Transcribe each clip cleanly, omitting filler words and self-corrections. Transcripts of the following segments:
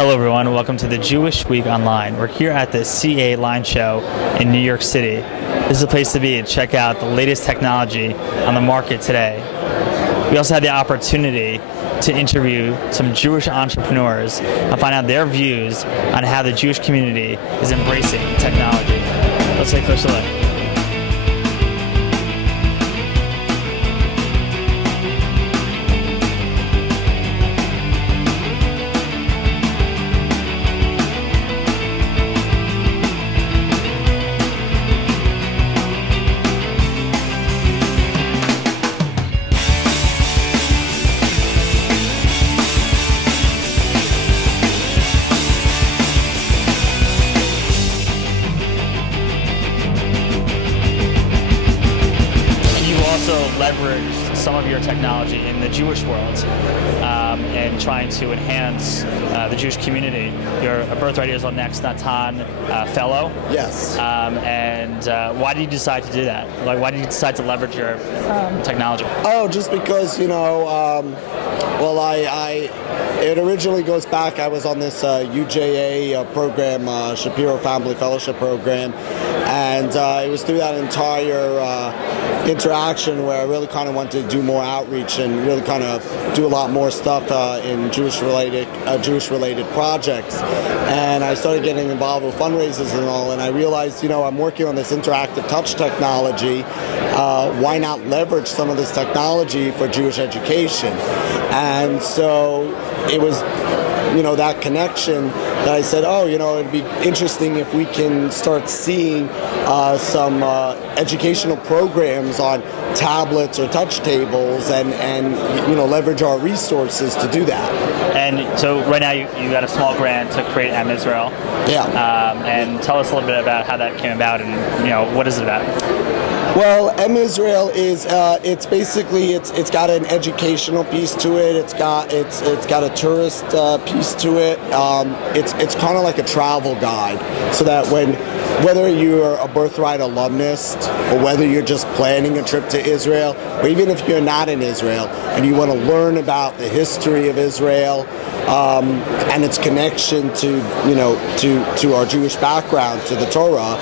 Hello everyone, welcome to the Jewish Week Online. We're here at the CEA Line Show in New York City. This is a place to be and check out the latest technology on the market today. We also had the opportunity to interview some Jewish entrepreneurs and find out their views on how the Jewish community is embracing technology. Let's take a closer look. Leveraged some of your technology in the Jewish world and trying to enhance the Jewish community. You're a Birthright Israel NEXT Natan fellow. Yes. And why did you decide to do that? Like, why did you decide to leverage your technology? Oh, just because, you know, it originally goes back, I was on this UJA program, Shapiro Family Fellowship program, and it was through that entire interaction where I really kind of wanted to do more outreach and really kind of do a lot more stuff in Jewish-related projects. And I started getting involved with fundraisers and all, and I realized, you know, I'm working on this interactive touch technology. Why not leverage some of this technology for Jewish education? And so it was, you know, that connection that I said, oh, you know, it'd be interesting if we can start seeing some educational programs on tablets or touch tables and you know, leverage our resources to do that. And so right now you got a small grant to create mIsrael. Yeah. And tell us a little bit about how that came about and, you know, what is it about? Well, mIsrael is it's basically it's got an educational piece to it. It's got a tourist piece to it. It's kind of like a travel guide, so that whether you're a Birthright alumnus or whether you're just planning a trip to Israel, or even if you're not in Israel and you want to learn about the history of Israel and its connection to, you know, to our Jewish background, to the Torah,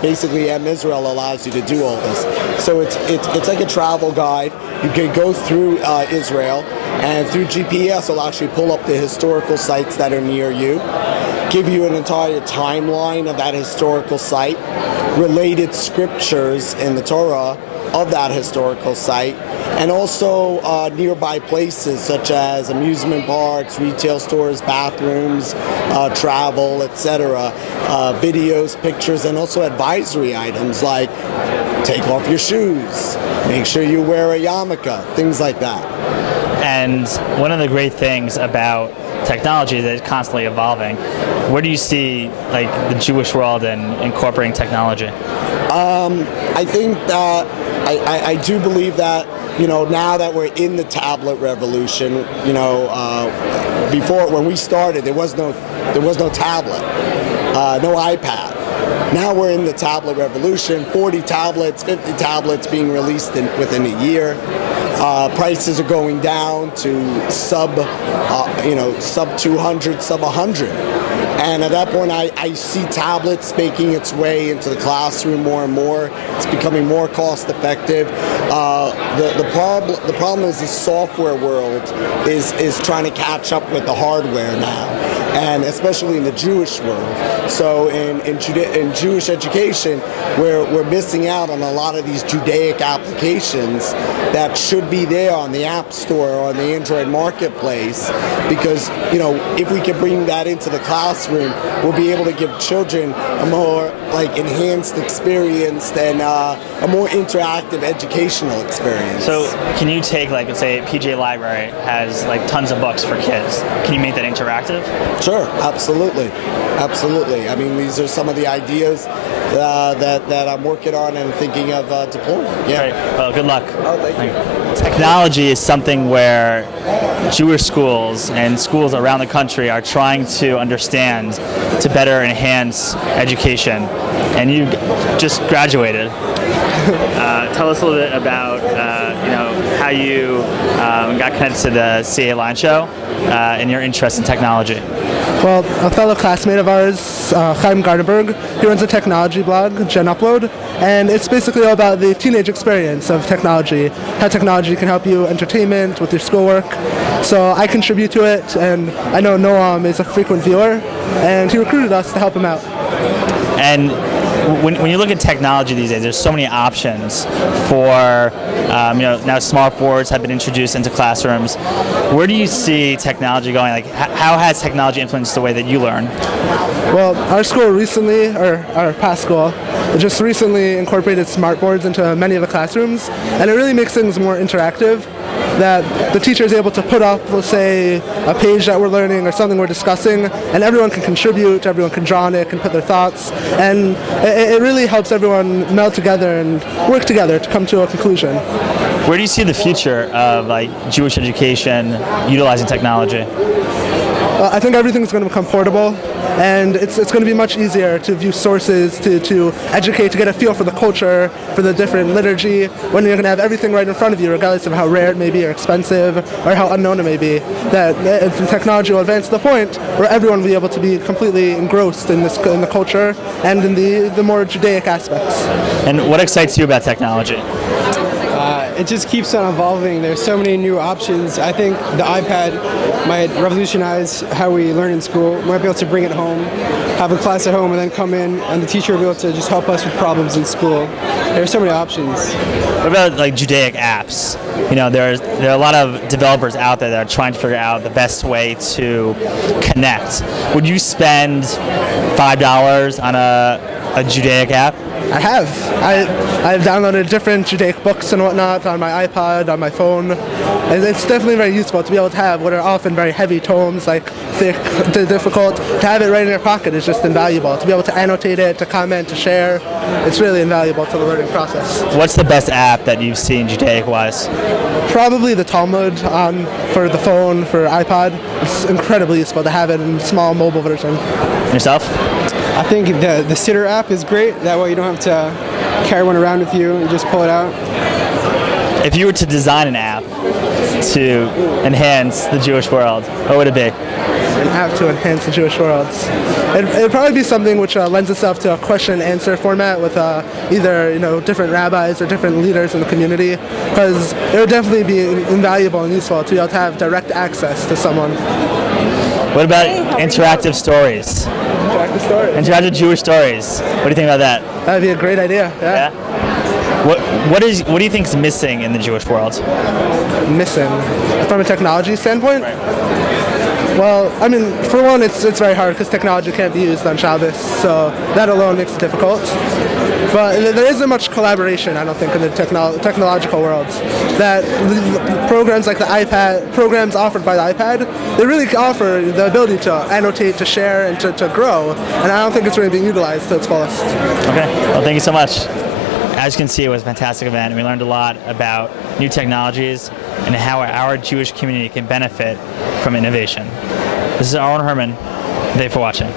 basically mIsrael allows you to do all this. So it's like a travel guide. You can go through Israel, and through GPS it'll actually pull up the historical sites that are near you, give you an entire timeline of that historical site, related scriptures in the Torah of that historical site, and also nearby places such as amusement parks, retail stores, bathrooms, travel, etc., videos, pictures, and also advisory items like take off your shoes, make sure you wear a yarmulke, things like that. And one of the great things about technology that is constantly evolving, where do you see like the Jewish world and incorporating technology? I think that I do believe that, you know, now that we're in the tablet revolution, you know, before when we started there was no tablet, no iPad. Now we're in the tablet revolution. 40 tablets, 50 tablets being released within a year. Prices are going down to sub 200, sub 100. And at that point, I see tablets making its way into the classroom more and more. It's becoming more cost effective. The problem is the software world is trying to catch up with the hardware now, and especially in the Jewish world. So in Jewish education, we're missing out on a lot of these Judaic applications that should be there on the App Store or on the Android Marketplace, because, you know, if we can bring that into the classroom, we'll be able to give children a more like enhanced experience and a more interactive educational experience. So can you take, like, let's say PJ Library has like tons of books for kids. Can you make that interactive? Sure, absolutely. Absolutely. I mean, these are some of the ideas that I'm working on and thinking of deploying. Yeah. Great. Well, good luck. Oh, thank you. Technology is something where Jewish schools and schools around the country are trying to understand to better enhance education. And you just graduated. Tell us a little bit about how you got connected to the CEA Line Show in your interest in technology? Well, a fellow classmate of ours, Chaim Gardenberg, he runs a technology blog, Gen Upload, and it's basically all about the teenage experience of technology, how technology can help you entertainment, with your schoolwork. So I contribute to it, and I know Noam is a frequent viewer, and he recruited us to help him out. And when you look at technology these days, there's so many options for, now smart boards have been introduced into classrooms. Where do you see technology going? Like, how has technology influenced the way that you learn? Well, our school recently, or our past school, just recently incorporated smart boards into many of the classrooms, and it really makes things more interactive, that the teacher is able to put up, let's say, a page that we're learning or something we're discussing, and everyone can contribute, everyone can draw on it, can put their thoughts, and it really helps everyone meld together and work together to come to a conclusion. Where do you see the future of Jewish education utilizing technology? I think everything's going to become portable, and it's going to be much easier to view sources, to educate, to get a feel for the culture, for the different liturgy, when you're going to have everything right in front of you, regardless of how rare it may be or expensive or how unknown it may be. That technology will advance to the point where everyone will be able to be completely engrossed in the culture and in the more Judaic aspects. And what excites you about technology? It just keeps on evolving. There's so many new options. I think the iPad might revolutionize how we learn in school. We might be able to bring it home, have a class at home, and then come in, and the teacher will be able to just help us with problems in school. There's so many options. What about Judaic apps? There are a lot of developers out there that are trying to figure out the best way to connect. Would you spend $5 on a Judaic app? I have. I've downloaded different Judaic books and whatnot on my iPod, on my phone. And it's definitely very useful to be able to have what are often very heavy tomes, like thick, difficult. To have it right in your pocket is just invaluable. To be able to annotate it, to comment, to share, it's really invaluable to the learning process. What's the best app that you've seen Judaic-wise? Probably the Talmud for the phone, for iPod. It's incredibly useful to have it in a small mobile version. Yourself? I think the Sitter app is great. That way you don't have to carry one around with you. You just pull it out. If you were to design an app to enhance the Jewish world, what would it be? An app to enhance the Jewish world. It would probably be something which lends itself to a question and answer format with either different rabbis or different leaders in the community, because it would definitely be invaluable and useful to be able to have direct access to someone. What about interactive stories? Interactive stories. Interactive Jewish stories. What do you think about that? That'd be a great idea. Yeah. What do you think is missing in the Jewish world? Missing from a technology standpoint? Right. Well, I mean, for one, it's very hard because technology can't be used on Shabbos, so that alone makes it difficult. But there isn't much collaboration, I don't think, in the technological world. That programs like the iPad, programs offered by the iPad, they really offer the ability to annotate, to share, and to grow. And I don't think it's really being utilized to its fullest. Okay. Well, thank you so much. As you can see, it was a fantastic event, and we learned a lot about new technologies and how our Jewish community can benefit from innovation. This is Aaron Herman. Thank you for watching.